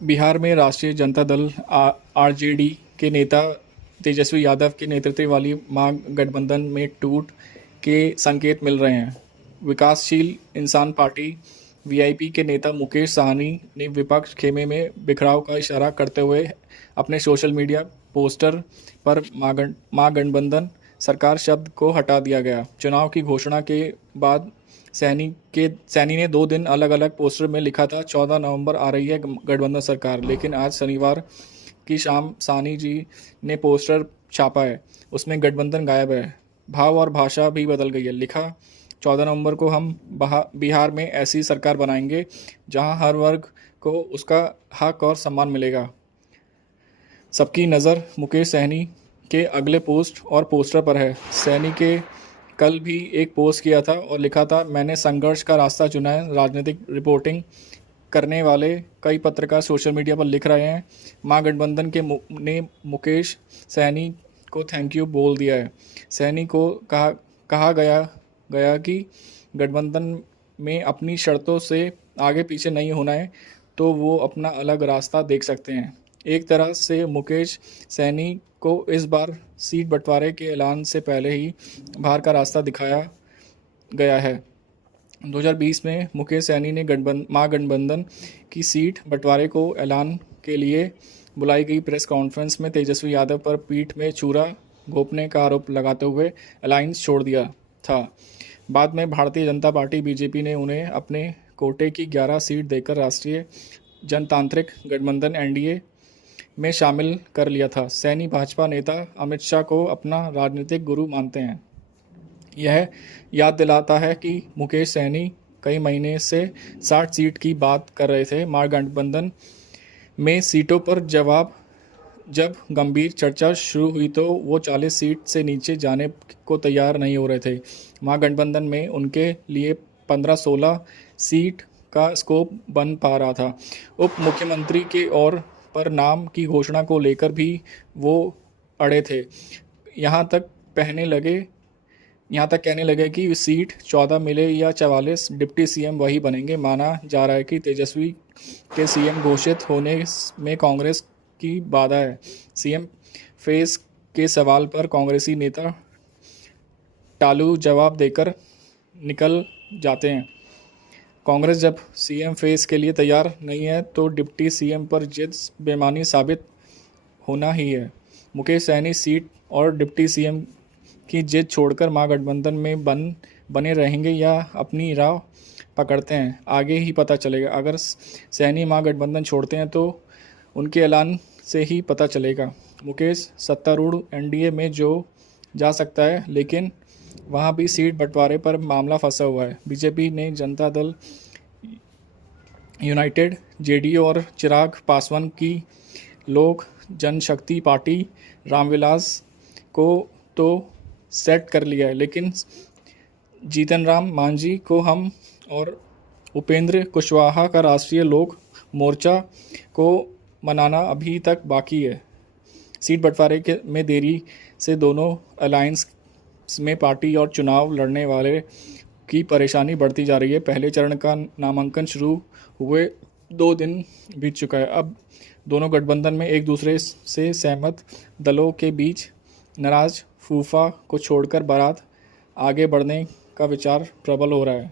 बिहार में राष्ट्रीय जनता दल आरजेडी के नेता तेजस्वी यादव के नेतृत्व वाली महागठबंधन में टूट के संकेत मिल रहे हैं। विकासशील इंसान पार्टी वीआईपी के नेता मुकेश सहनी ने विपक्ष खेमे में बिखराव का इशारा करते हुए अपने सोशल मीडिया पोस्टर पर महागठबंधन सरकार शब्द को हटा दिया गया। चुनाव की घोषणा के बाद सैनी ने 2 दिन अलग अलग पोस्टर में लिखा था 14 नवंबर आ रही है गठबंधन सरकार, लेकिन आज शनिवार की शाम सानी जी ने पोस्टर छापा है, उसमें गठबंधन गायब है। भाव और भाषा भी बदल गई है। लिखा 14 नवंबर को हम बिहार में ऐसी सरकार बनाएंगे जहां हर वर्ग को उसका हक और सम्मान मिलेगा। सबकी नज़र मुकेश सहनी के अगले पोस्ट और पोस्टर पर है। सहनी के कल भी एक पोस्ट किया था और लिखा था, मैंने संघर्ष का रास्ता चुना है। राजनीतिक रिपोर्टिंग करने वाले कई पत्रकार सोशल मीडिया पर लिख रहे हैं। महागठबंधन ने मुकेश सहनी को थैंक यू बोल दिया है। सहनी को कहा गया कि गठबंधन में अपनी शर्तों से आगे पीछे नहीं होना है तो वो अपना अलग रास्ता देख सकते हैं। एक तरह से मुकेश सहनी को इस बार सीट बंटवारे के ऐलान से पहले ही बाहर का रास्ता दिखाया गया है। 2020 में मुकेश सहनी ने महागठबंधन की सीट बंटवारे को ऐलान के लिए बुलाई गई प्रेस कॉन्फ्रेंस में तेजस्वी यादव पर पीठ में छुरा घोंपने का आरोप लगाते हुए अलायंस छोड़ दिया था। बाद में भारतीय जनता पार्टी बीजेपी ने उन्हें अपने कोटे की 11 सीट देकर राष्ट्रीय जनतांत्रिक गठबंधन एनडीए में शामिल कर लिया था। सैनी भाजपा नेता अमित शाह को अपना राजनीतिक गुरु मानते हैं। यह याद दिलाता है कि मुकेश सहनी कई महीने से 60 सीट की बात कर रहे थे। महागठबंधन में सीटों पर जब गंभीर चर्चा शुरू हुई तो वो 40 सीट से नीचे जाने को तैयार नहीं हो रहे थे। महागठबंधन में उनके लिए 15-16 सीट का स्कोप बन पा रहा था। उप मुख्यमंत्री के और पर नाम की घोषणा को लेकर भी वो अड़े थे। यहाँ तक कहने लगे कि सीट 14 मिले या 44, डिप्टी सीएम वही बनेंगे। माना जा रहा है कि तेजस्वी के सीएम घोषित होने में कांग्रेस की बाधा है। सीएम फेस के सवाल पर कांग्रेसी नेता टालू जवाब देकर निकल जाते हैं। कांग्रेस जब सीएम फेस के लिए तैयार नहीं है तो डिप्टी सीएम पर जिद बेमानी साबित होना ही है। मुकेश सहनी सीट और डिप्टी सीएम की जिद छोड़कर महागठबंधन में बने रहेंगे या अपनी राह पकड़ते हैं, आगे ही पता चलेगा। अगर सहनी महागठबंधन छोड़ते हैं तो उनके ऐलान से ही पता चलेगा। मुकेश सत्तारूढ़ एनडीए में जा सकता है, लेकिन वहाँ भी सीट बंटवारे पर मामला फंसा हुआ है। बीजेपी ने जनता दल यूनाइटेड, जेडीयू और चिराग पासवान की लोक जनशक्ति पार्टी रामविलास को तो सेट कर लिया है, लेकिन जीतन राम मांझी को हम और उपेंद्र कुशवाहा का राष्ट्रीय लोक मोर्चा को मनाना अभी तक बाकी है। सीट बंटवारे में देरी से दोनों अलायंस में पार्टी और चुनाव लड़ने वाले की परेशानी बढ़ती जा रही है। पहले चरण का नामांकन शुरू हुए 2 दिन बीत चुका है। अब दोनों गठबंधन में एक दूसरे से सहमत दलों के बीच नाराज फूफा को छोड़कर बारात आगे बढ़ने का विचार प्रबल हो रहा है।